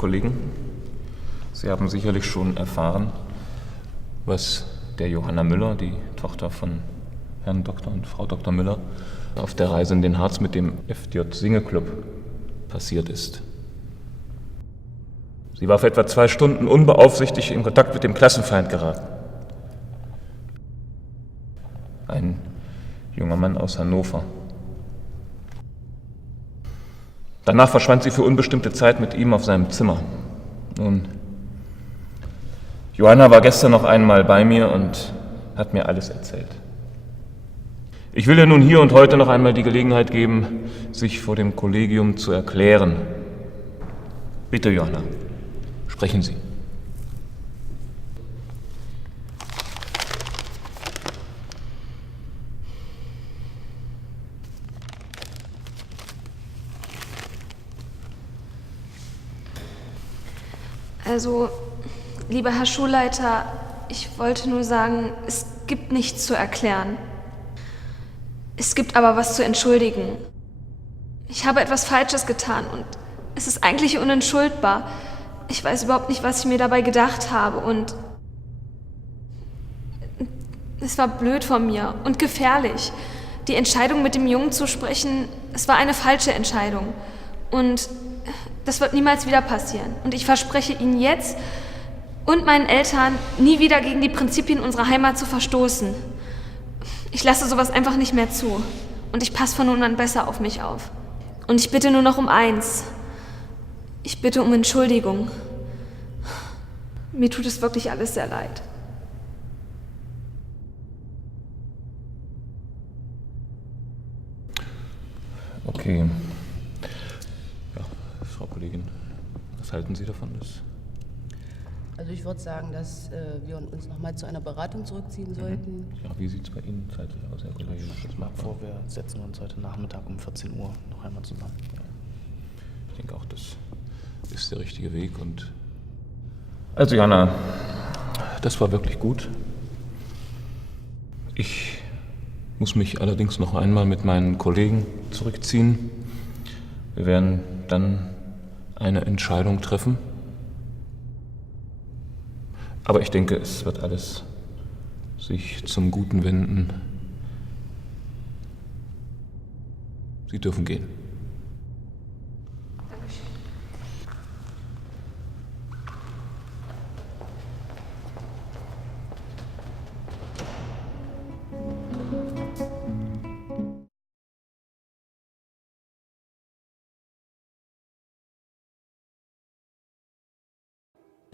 Kollegen, Sie haben sicherlich schon erfahren, was der Johanna Müller, die Tochter von Herrn Dr. und Frau Dr. Müller, auf der Reise in den Harz mit dem FJ Singeclub passiert ist. Sie war für etwa 2 Stunden unbeaufsichtigt in Kontakt mit dem Klassenfeind geraten. Ein junger Mann aus Hannover. Danach verschwand sie für unbestimmte Zeit mit ihm auf seinem Zimmer. Nun, Johanna war gestern noch einmal bei mir und hat mir alles erzählt. Ich will ihr nun hier und heute noch einmal die Gelegenheit geben, sich vor dem Kollegium zu erklären. Bitte, Johanna, sprechen Sie. Also, lieber Herr Schulleiter, ich wollte nur sagen, es gibt nichts zu erklären. Es gibt aber was zu entschuldigen. Ich habe etwas Falsches getan und es ist eigentlich unentschuldbar. Ich weiß überhaupt nicht, was ich mir dabei gedacht habe und es war blöd von mir und gefährlich. Die Entscheidung, mit dem Jungen zu sprechen, es war eine falsche Entscheidung und das wird niemals wieder passieren. Und ich verspreche Ihnen jetzt und meinen Eltern, nie wieder gegen die Prinzipien unserer Heimat zu verstoßen. Ich lasse sowas einfach nicht mehr zu. Und ich passe von nun an besser auf mich auf. Und ich bitte nur noch um eins. Ich bitte um Entschuldigung. Mir tut es wirklich alles sehr leid. Okay. Ja, Frau Kollegin, was halten Sie davon? Also ich würde sagen, dass wir uns nochmal zu einer Beratung zurückziehen sollten. Ja, wie sieht es bei Ihnen zeitlich aus, Herr Kollege? Ich schlage vor, wir setzen uns heute Nachmittag um 14 Uhr noch einmal zusammen. Ja. Ich denke auch, das ist der richtige Weg. Und also Jana, das war wirklich gut. Ich muss mich allerdings noch einmal mit meinen Kollegen zurückziehen. Wir werden dann eine Entscheidung treffen. Aber ich denke, es wird alles sich zum Guten wenden. Sie dürfen gehen.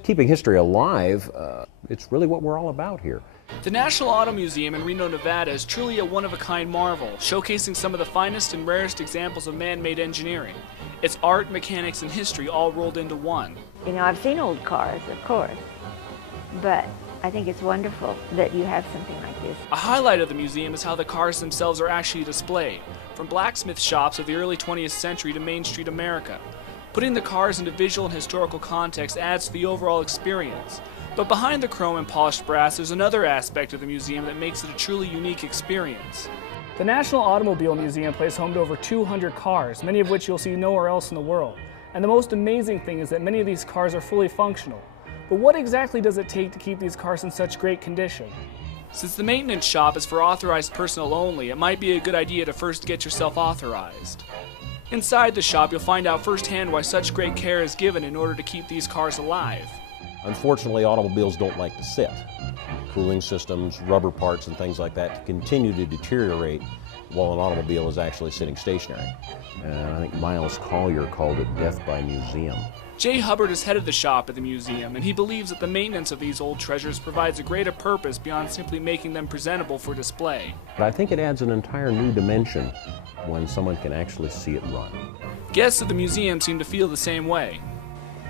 Keeping history alive, it's really what we're all about here. The National Auto Museum in Reno, Nevada is truly a one-of-a-kind marvel, showcasing some of the finest and rarest examples of man-made engineering. It's art, mechanics, and history all rolled into one. You know, I've seen old cars, of course, but I think it's wonderful that you have something like this. A highlight of the museum is how the cars themselves are actually displayed, from blacksmith shops of the early 20th century to Main Street America. Putting the cars into visual and historical context adds to the overall experience. But behind the chrome and polished brass, there's another aspect of the museum that makes it a truly unique experience. The National Automobile Museum plays home to over 200 cars, many of which you'll see nowhere else in the world. And the most amazing thing is that many of these cars are fully functional. But what exactly does it take to keep these cars in such great condition? Since the maintenance shop is for authorized personnel only, it might be a good idea to first get yourself authorized. Inside the shop, you'll find out firsthand why such great care is given in order to keep these cars alive. Unfortunately, automobiles don't like to sit. Cooling systems, rubber parts, and things like that continue to deteriorate while an automobile is actually sitting stationary. And I think Miles Collier called it death by museum. Jay Hubbard is head of the shop at the museum, and he believes that the maintenance of these old treasures provides a greater purpose beyond simply making them presentable for display. But I think it adds an entire new dimension when someone can actually see it run. Guests of the museum seem to feel the same way.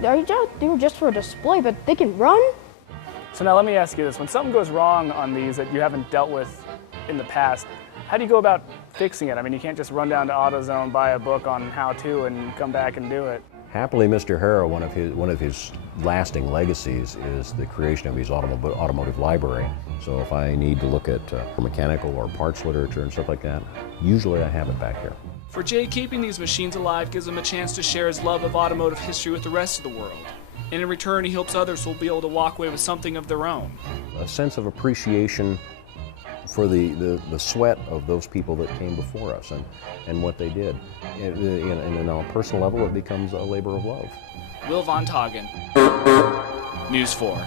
They were just for display, but they can run? So now let me ask you this. When something goes wrong on these that you haven't dealt with in the past, how do you go about fixing it? I mean, you can't just run down to AutoZone, buy a book on how to, and come back and do it. Happily, Mr. Harrow, one of his lasting legacies is the creation of his automotive library. So if I need to look at mechanical or parts literature and stuff like that, usually I have it back here. For Jay, keeping these machines alive gives him a chance to share his love of automotive history with the rest of the world. And in return, he hopes others will be able to walk away with something of their own. A sense of appreciation for the sweat of those people that came before us and what they did. And on a personal level, it becomes a labor of love. Will Von Toggen, News 4.